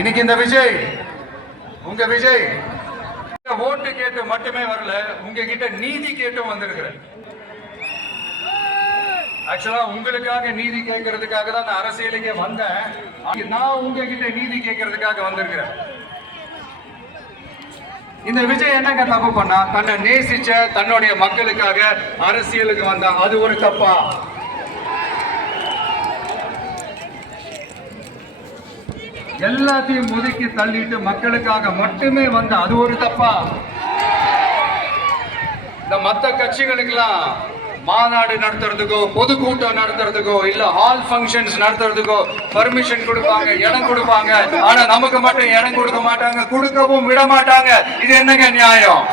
இன்னைக்கு இந்த விஜய், உங்க விஜய் ஓட்டு கேட்டு மட்டுமே வரல, உங்ககிட்ட நீதி கேட்டும் வந்திருக்கிறேன். ஆக்சுவலா உங்களுக்காக நீதி கேட்கறதுக்காக தான் நான் அரசியலுக்கே வந்தேன். நான் உங்ககிட்ட நீதி கேட்கறதுக்காக வந்திருக்கிறேன். இந்த விஜய் என்னங்க தப்பு பண்ணா? தன்னை நேசிச்ச தன்னுடைய மக்களுக்காக அரசியலுக்கு வந்தா அது ஒரு தப்பா? எல்லாத்தையும் ஒதுக்கி தள்ளிட்டு மக்களுக்காக மட்டுமே வந்த அது ஒரு தப்பா? இந்த மத்த கட்சிகளுக்கெல்லாம் மாநாடு நடத்துறதுக்கோ பொதுக்கூட்டம் நடத்துறதுக்கோ இல்ல ஹால் ஃபங்க்ஷன்ஸ் நடத்துறதுக்கோ பர்மிஷன் கொடுப்பாங்க, இடம் கொடுப்பாங்க. ஆனா நமக்கு மட்டும் இடம் கொடுக்க மாட்டாங்க, கொடுக்கவும் விட மாட்டாங்க. இது என்னங்க நியாயம்?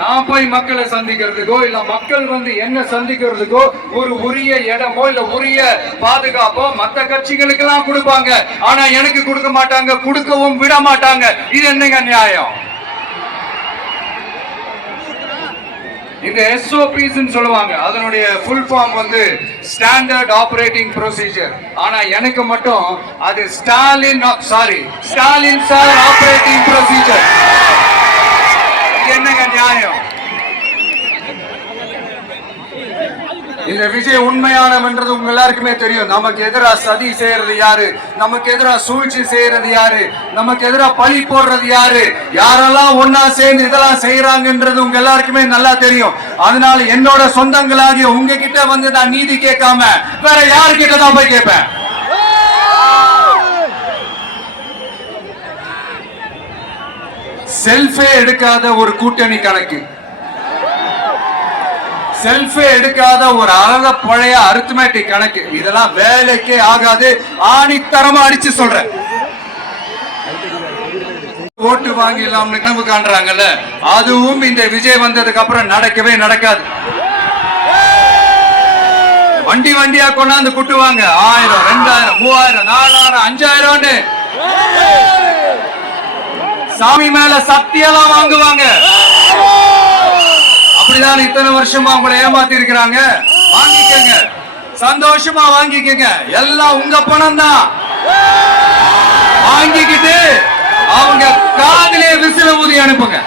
நான் போய் மக்களை சந்திக்கிறதுக்கோ இல்ல மக்கள் வந்து என்ன சந்திக்கிறதுக்கோ ஒரு உரிய இடமோ இல்ல உரிய பாதுகாப்போ மத்த கட்சிகளுக்கு எல்லாம் கொடுப்பாங்க. ஆனா எனக்கு கொடுக்க மாட்டாங்க, கொடுக்கவும் விட மாட்டாங்க. இது என்னங்க நியாயம்? இந்த SOPs சொல்லுவாங்க, அதனுடைய ஃபுல் ஃபார்ம் வந்து ஸ்டாண்டர்ட் ஆபரேட்டிங் ப்ரொசீஜர். ஆனா எனக்கு மட்டும் அது ஸ்டாலின் சார் ஆபரேட்டிங் ப்ரொசீஜர். என்னங்க நியாயம்? இந்த விஜய் உண்மையானவன்றது உங்க எல்லாருக்குமே தெரியும். நமக்கு எதிராக சதி செய்யறது யாரு, நமக்கு எதிராக சூழ்ச்சி செய்யறது யாரு, நமக்கு எதிராக பழி போடுறது யாரு, யாரெல்லாம் ஒன்னா சேர்ந்து இதெல்லாம் செய்யறாங்கன்றது உங்க எல்லாருக்குமே நல்லா தெரியும். அதனால என்னோட சொந்தங்களாகி உங்ககிட்ட வந்து நான் நீதி கேட்காம வேற யாருக்கிட்ட தான் போய் கேட்பேன்? செல்ஃபே எடுக்காத ஒரு கூட்டணி கணக்கு, செல்ஃபே எடுக்காத ஒரு அறத பழைய அரித்மெட்டிக் கணக்கு, இதெல்லாம் வேலைக்கே ஆகாது. ஆணித்தரமா அடிச்சு சொல்றேன். ஓட்டு வாங்கிடலாம்னு கனவு காண்றாங்கல்ல, அதுவும் இந்த விஜய் வந்ததுக்கு அப்புறம் நடக்கவே நடக்காது. வண்டி வண்டியா கொண்டாந்து குட்டுவாங்க. 1000, 2000, 3000, 4000, 5000 சாமி மேல சக்தியெல்லாம் வாங்குவாங்க. அப்படிதான் இத்தனை வருஷமா உங்களை ஏமாத்தி இருக்கிறாங்க. வாங்கிக்கங்க, சந்தோஷமா வாங்கிக்கங்க. எல்லாம் உங்க பணம் தான். வாங்கிக்கிட்டு அவங்க காதிலே விசில ஊதி அனுப்புங்க.